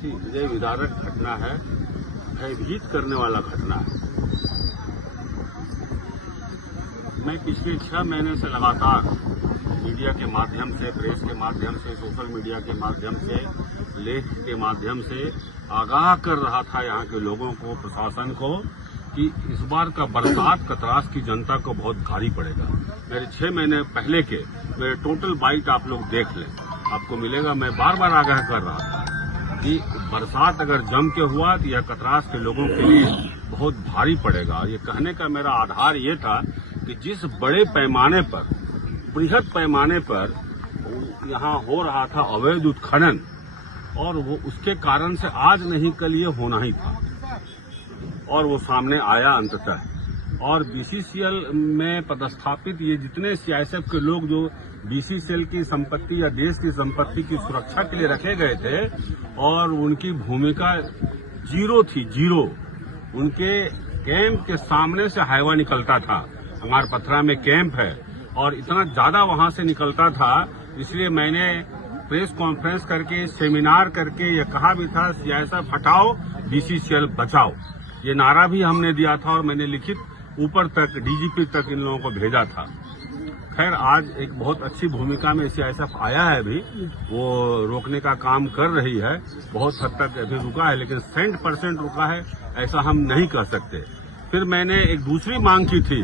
बहुत ही हृदय विदारक घटना है, भयभीत करने वाला घटना है। मैं पिछले 6 महीने से लगातार मीडिया के माध्यम से, प्रेस के माध्यम से, सोशल मीडिया के माध्यम से, लेख के माध्यम से आगाह कर रहा था यहाँ के लोगों को, प्रशासन को, कि इस बार का बरसात कतरास की जनता को बहुत भारी पड़ेगा। मेरे 6 महीने पहले के मेरे टोटल बाइट आप लोग देख लें, आपको मिलेगा। मैं बार बार आगाह कर रहा था कि बरसात अगर जम के हुआ तो यह कतरास के लोगों के लिए बहुत भारी पड़ेगा। ये कहने का मेरा आधार ये था कि जिस बड़े पैमाने पर, बृहद पैमाने पर यहाँ हो रहा था अवैध उत्खनन, और वो उसके कारण से आज नहीं कल ये होना ही था, और वो सामने आया अंततः। और बीसीसीएल में पदस्थापित ये जितने सीआईएसएफ के लोग जो बीसीसीएल की संपत्ति या देश की संपत्ति की सुरक्षा के लिए रखे गए थे, और उनकी भूमिका जीरो थी, जीरो। उनके कैंप के सामने से हाईवा निकलता था, हमारे पथरा में कैंप है, और इतना ज्यादा वहां से निकलता था, इसलिए मैंने प्रेस कॉन्फ्रेंस करके, सेमिनार करके ये कहा भी था, सीआईएसएफ हटाओ, बीसीसीएल बचाओ। ये नारा भी हमने दिया था और मैंने लिखित ऊपर तक, डीजीपी तक इन लोगों को भेजा था। खैर, आज एक बहुत अच्छी भूमिका में सीआईएसएफ आया है, भी वो रोकने का काम कर रही है, बहुत हद तक अभी रुका है, लेकिन 100% रुका है ऐसा हम नहीं कह सकते। फिर मैंने एक दूसरी मांग की थी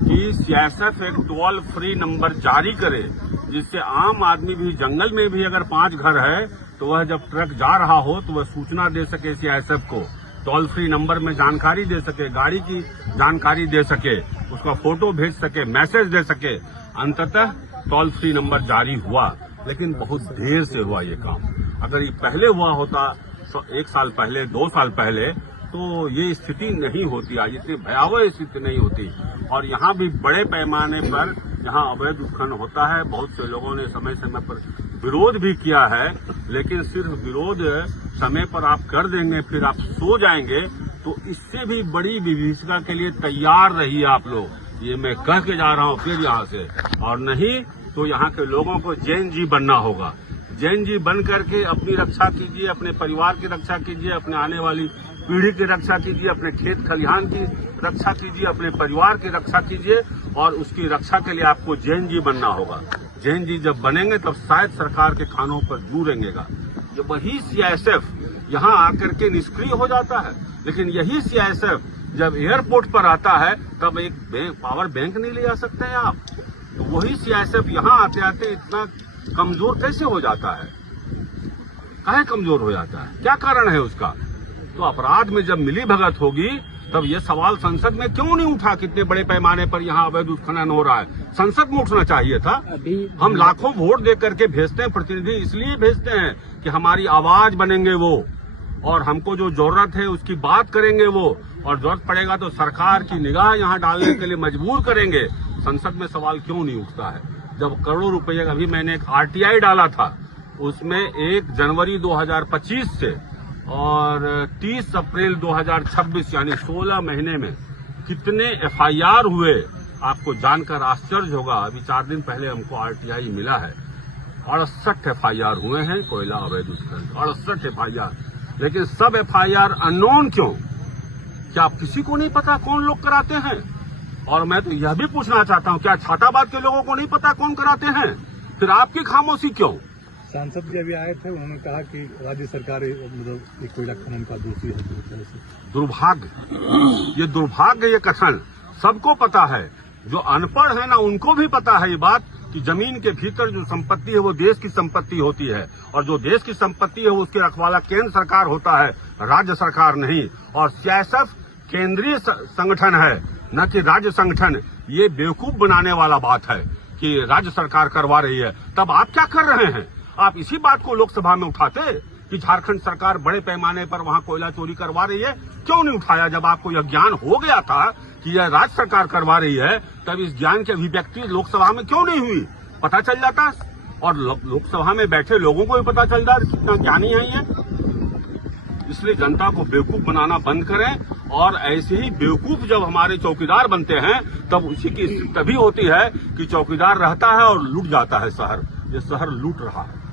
कि सीआईएसएफ एक टोल फ्री नंबर जारी करे, जिससे आम आदमी भी, जंगल में भी अगर 5 घर है तो वह जब ट्रक जा रहा हो तो वह सूचना दे सके सीआईएसएफ को, टोल फ्री नंबर में जानकारी दे सके, गाड़ी की जानकारी दे सके, उसका फोटो भेज सके, मैसेज दे सके। अंततः टोल फ्री नंबर जारी हुआ, लेकिन बहुत देर से हुआ ये काम। अगर ये पहले हुआ होता, 1 साल पहले, 2 साल पहले, तो ये स्थिति नहीं होती, आज इतनी भयावह स्थिति नहीं होती। और यहाँ भी बड़े पैमाने पर यहाँ अवैध उत्खनन होता है। बहुत से लोगों ने समय समय पर विरोध भी किया है, लेकिन सिर्फ विरोध समय पर आप कर देंगे फिर आप सो जाएंगे, तो इससे भी बड़ी विभीषिका के लिए तैयार रहिए आप लोग। ये मैं कह के जा रहा हूँ फिर यहाँ से, और नहीं तो यहाँ के लोगों को जैन जी बनना होगा। जैन जी बन करके अपनी रक्षा कीजिए, अपने परिवार की रक्षा कीजिए, अपने आने वाली पीढ़ी की रक्षा कीजिए, अपने खेत खलिहान की रक्षा कीजिए, अपने परिवार की रक्षा कीजिए, और उसकी रक्षा के लिए आपको जैन जी बनना होगा। जैन जी जब बनेंगे तब शायद सरकार के खानों पर जू रेंगेगा। जब वही सीआईएसएफ यहाँ आकर के निष्क्रिय हो जाता है, लेकिन यही सीआईएसएफ जब एयरपोर्ट पर आता है तब एक पावर बैंक नहीं ले जा सकते हैं आप। तो वही सीआईएसएफ यहाँ आते आते इतना कमजोर कैसे हो जाता है? काहे कमजोर हो जाता है? क्या कारण है उसका? तो अपराध में जब मिली भगत होगी तब ये सवाल संसद में क्यों नहीं उठा? कितने बड़े पैमाने पर यहाँ अवैध उत्खनन हो रहा है, संसद में उठना चाहिए था। हम लाखों वोट दे करके भेजते हैं प्रतिनिधि, इसलिए भेजते हैं कि हमारी आवाज बनेंगे वो, और हमको जो जरूरत है उसकी बात करेंगे वो, और जरूरत पड़ेगा तो सरकार की निगाह यहाँ डालने के लिए मजबूर करेंगे। संसद में सवाल क्यों नहीं उठता है? जब करोड़ों रुपये, अभी मैंने एक आरटीआई डाला था, उसमें 1 जनवरी 2025 से और 30 अप्रैल 2026 यानी 16 महीने में कितने एफआईआर हुए, आपको जानकर आश्चर्य होगा। अभी 4 दिन पहले हमको आरटीआई मिला है, 68 एफआईआर हुए हैं कोयला अवैध उत्खनन, 68 एफआईआर। लेकिन सब एफआईआर अननोन क्यों? क्या आप किसी को नहीं पता कौन लोग कराते हैं? और मैं तो यह भी पूछना चाहता हूं, क्या छाताबाद के लोगों को नहीं पता कौन कराते हैं? फिर आपकी खामोशी क्यों? सांसद जी अभी आए थे, उन्होंने कहा कि राज्य सरकार मतलब कोयला खनन का दोषी है। दुर्भाग्य, ये दुर्भाग्य, ये कथन सबको पता है। जो अनपढ़ है ना, उनको भी पता है ये बात कि जमीन के भीतर जो संपत्ति है वो देश की संपत्ति होती है, और जो देश की संपत्ति है उसके रखवाला केंद्र सरकार होता है, राज्य सरकार नहीं। और सीआईएसएफ केंद्रीय संगठन है, न कि राज्य संगठन। ये बेवकूफ बनाने वाला बात है कि राज्य सरकार करवा रही है। तब आप क्या कर रहे हैं? आप इसी बात को लोकसभा में उठाते कि झारखंड सरकार बड़े पैमाने पर वहां कोयला चोरी करवा रही है। क्यों नहीं उठाया? जब आपको यह ज्ञान हो गया था कि यह राज्य सरकार करवा रही है, तब इस ज्ञान की अभिव्यक्ति लोकसभा में क्यों नहीं हुई? पता चल जाता, और लोकसभा में बैठे लोगों को भी पता चल जाता कितना ज्ञानी है ये। इसलिए जनता को बेवकूफ बनाना बंद करें, और ऐसे ही बेवकूफ जब हमारे चौकीदार बनते हैं तब उसी की स्थिति तभी होती है कि चौकीदार रहता है और लूट जाता है शहर। ये शहर लूट रहा है,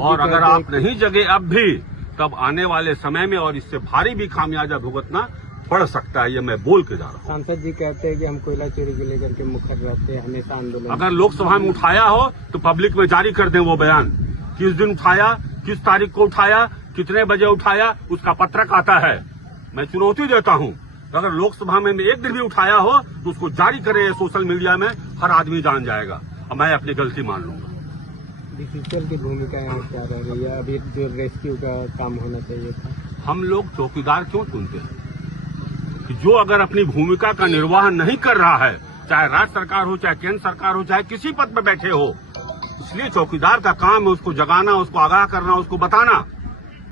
और अगर आप नहीं जगे अब भी तब आने वाले समय में और इससे भारी भी खामियाजा भुगतना पड़ सकता है, ये मैं बोल के जा रहा हूँ। सांसद जी कहते हैं कि हम कोयला चोरी को लेकर के मुखर रहते हैं, हमेशा आंदोलन। अगर लोकसभा में उठाया हो तो पब्लिक में जारी कर दें वो बयान, किस दिन उठाया, किस तारीख को उठाया, कितने बजे उठाया, उसका पत्रक आता है। मैं चुनौती देता हूँ, अगर लोकसभा में एक दिन भी उठाया हो तो उसको जारी करें सोशल मीडिया में, हर आदमी जान जाएगा और मैं अपनी गलती मान लूंगा। बीसीसीएल की भूमिका यहाँ क्या रह रही है? अभी जो रेस्क्यू का काम होना चाहिए था। हम लोग चौकीदार क्यों चुनते हैं कि जो अगर अपनी भूमिका का निर्वाह नहीं कर रहा है, चाहे राज्य सरकार हो, चाहे केंद्र सरकार हो, चाहे किसी पद पर बैठे हो, इसलिए चौकीदार का काम है उसको जगाना, उसको आगाह करना, उसको बताना।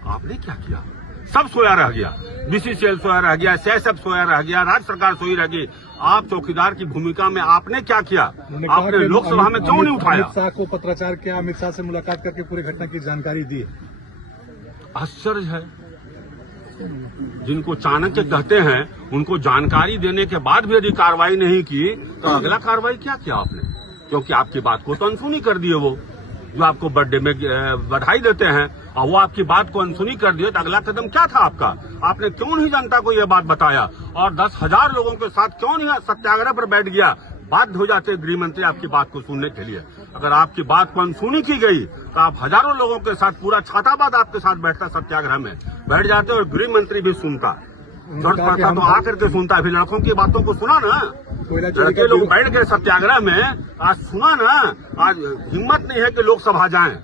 आपने क्या किया? सब सोया रह गया, बीसीसीएल सोया रह गया, सीएसएफ सोया रह गया, राज्य सरकार सोई रह गई। आप चौकीदार की भूमिका में आपने क्या किया? आपने लोकसभा में क्यों नहीं उठाया? अमित शाह को पत्राचार किया, अमित शाह से मुलाकात करके पूरी घटना की जानकारी दी। आश्चर्य है, जिनको चाणक्य कहते हैं उनको जानकारी देने के बाद भी यदि कार्रवाई नहीं की तो अगला कार्रवाई क्या किया आपने? क्योंकि आपकी बात को तो अनसुनी कर दिए वो, जो आपको बर्थडे में बधाई देते हैं और वो आपकी बात को अनसुनी कर दिए, तो अगला कदम क्या था आपका? आपने क्यों नहीं जनता को ये बात बताया और 10,000 लोगों के साथ क्यों नहीं सत्याग्रह पर बैठ गया? बाध्य हो जाते गृह मंत्री आपकी बात को सुनने के लिए। अगर आपकी बात को अनसुनी की गई तो आप हजारों लोगों के साथ, पूरा छाताबाद आपके साथ बैठता, सत्याग्रह में बैठ जाते और गृह मंत्री भी सुनता, जरूरत पड़ता तो आकर के सुनता। अभी लड़कों की बातों को सुना ना, लड़के लोग बैठ गए सत्याग्रह में, आज सुना ना। आज हिम्मत नहीं है कि लोकसभा जाएं,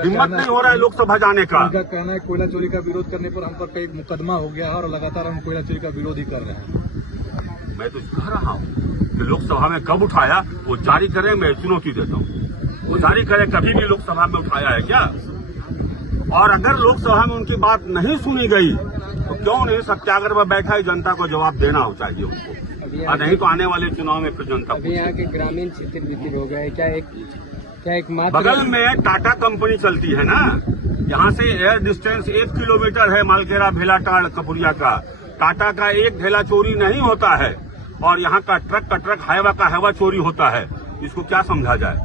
हिम्मत नहीं हो रहा है लोकसभा जाने का। उनका कहना है कोयला चोरी का विरोध करने पर हम पर कई मुकदमा हो गया है और लगातार हम कोयला चोरी का विरोध ही कर रहे हैं। मैं तो कह रहा हूँ कि लोकसभा में कब उठाया वो जारी करें, मैं चुनौती देता हूँ, वो जारी करें। कभी भी लोकसभा में उठाया है क्या? और अगर लोकसभा में उनकी बात नहीं सुनी गई तो क्यों नहीं सत्याग्रह पर बैठा है? जनता को जवाब देना हो चाहिए उनको, और नहीं तो आने वाले चुनाव में फिर जनता। अभी यहाँ के ग्रामीण क्षेत्र विकसित हो गए, क्या एक बगल में टाटा कंपनी चलती है ना, यहाँ से एयर डिस्टेंस 1 किलोमीटर है, मालखेड़ा भेलाटाड़ कपुरिया का। टाटा का एक ढेला चोरी नहीं होता है और यहाँ का ट्रक हाईवा का हाईवा चोरी होता है। इसको क्या समझा जाए?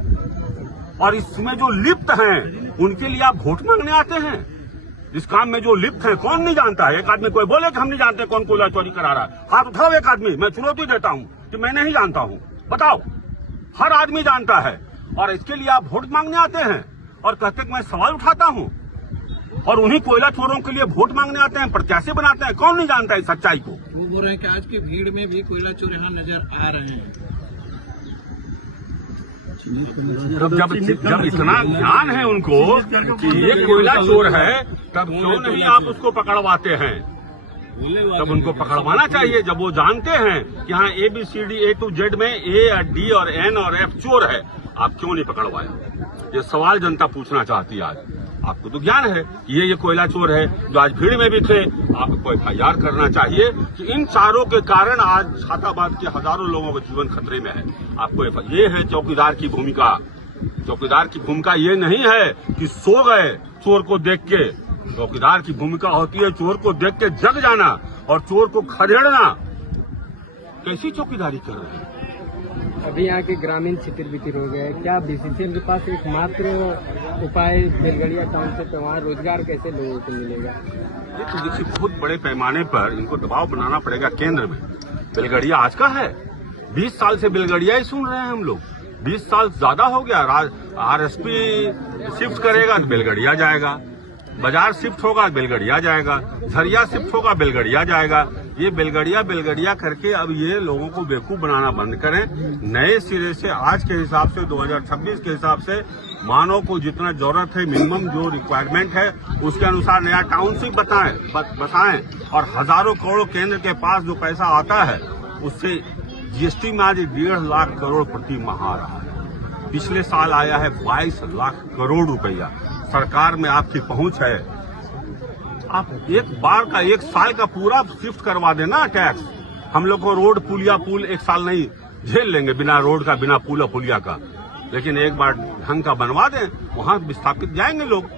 और इसमें जो लिप्त हैं उनके लिए आप वोट मांगने आते हैं? इस काम में जो लिप्त है कौन नहीं जानता है? एक आदमी कोई बोले कि हम नहीं जानते कौन कोयला चोरी करा रहा है, हाथ उठाओ एक आदमी। मैं चुनौती देता हूँ कि मैं नहीं जानता हूँ, बताओ। हर आदमी जानता है और इसके लिए आप वोट मांगने आते हैं और कहते हैं कि मैं सवाल उठाता हूँ, और उन्हीं कोयला चोरों के लिए वोट मांगने आते हैं, प्रत्याशी बनाते हैं। कौन नहीं जानता है सच्चाई को? वो बोल रहे हैं कि आज की भीड़ में भी कोयला चोर यहाँ नजर आ रहे हैं। जब इतना ज्ञान है उनको कि ये कोयला चोर है, तब क्यों नहीं आप उसको पकड़वाते हैं? तब उनको पकड़वाना चाहिए। जब वो जानते हैं कि हाँ ABCD A to Z में A, D और N और F चोर है, आप क्यों नहीं पकड़वाया? ये सवाल जनता पूछना चाहती है आज। आपको तो ज्ञान है कि ये कोयला चोर है, जो आज भीड़ में भी थे। आपको FIR करना चाहिए कि इन चारों के कारण आज छाताबाद के हजारों लोगों का जीवन खतरे में है। आपको ये है चौकीदार की भूमिका। चौकीदार की भूमिका ये नहीं है कि सो गए चोर को देख के। चौकीदार की भूमिका होती है चोर को देख के जग जाना और चोर को खदेड़ना। कैसी चौकीदारी कर रहे हैं? अभी यहाँ के ग्रामीण क्षेत्र विकसित हो गए, क्या बीसीसीएल के पास एकमात्र उपाय बेलगड़िया टाउनशिप है, वहाँ रोजगार कैसे लोगों को मिलेगा? तो देखिए, बहुत बड़े पैमाने पर इनको दबाव बनाना पड़ेगा केंद्र में। बेलगड़िया आज का है, 20 साल से बेलगड़िया ही सुन रहे हैं हम लोग। 20 साल ज्यादा हो गया। RSP शिफ्ट करेगा तो बेलगड़िया जाएगा, बाजार शिफ्ट होगा बेलगड़िया जाएगा, झरिया शिफ्ट होगा बेलगड़िया जाएगा। ये बेलगड़िया करके अब ये लोगों को बेवकूफ बनाना बंद करें। नए सिरे से आज के हिसाब से 2026 के हिसाब से मानव को जितना जरूरत है, मिनिमम जो रिक्वायरमेंट है उसके अनुसार नया टाउनशिप बसाएं और हजारों करोड़ केंद्र के पास जो पैसा आता है उससे GST में आज 1.5 लाख करोड़ प्रति माह आ रहा है। पिछले साल आया है 22 लाख करोड़ रुपया। सरकार में आपकी पहुंच है, आप एक बार का 1 साल का पूरा शिफ्ट करवा देना टैक्स। हम लोग को रोड पुल 1 साल नहीं झेल लेंगे बिना रोड का, बिना पुलिया का, लेकिन एक बार ढंग का बनवा दें, वहां विस्थापित जाएंगे लोग।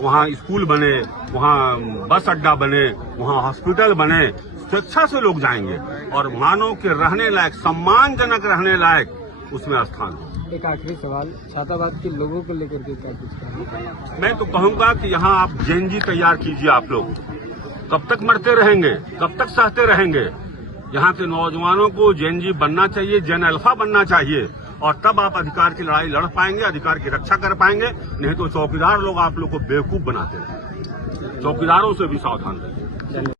वहां स्कूल बने, वहां बस अड्डा बने, वहां हॉस्पिटल बने, स्वेच्छा से लोग जाएंगे और मानव के रहने लायक, सम्मानजनक रहने लायक उसमें स्थान हो। एक आखिरी सवाल, छाताबाद के लोगों को लेकर के क्या कुछ कहना? मैं तो कहूंगा कि यहाँ आप जेएनजी तैयार कीजिए। आप लोग कब तक मरते रहेंगे, कब तक सहते रहेंगे? यहाँ के नौजवानों को जेएनजी बनना चाहिए, जेन अल्फा बनना चाहिए, और तब आप अधिकार की लड़ाई लड़ पाएंगे, अधिकार की रक्षा कर पाएंगे। नहीं तो चौकीदार लोग आप लोग को बेवकूफ बनाते हैं। चौकीदारों से भी सावधान रहिए।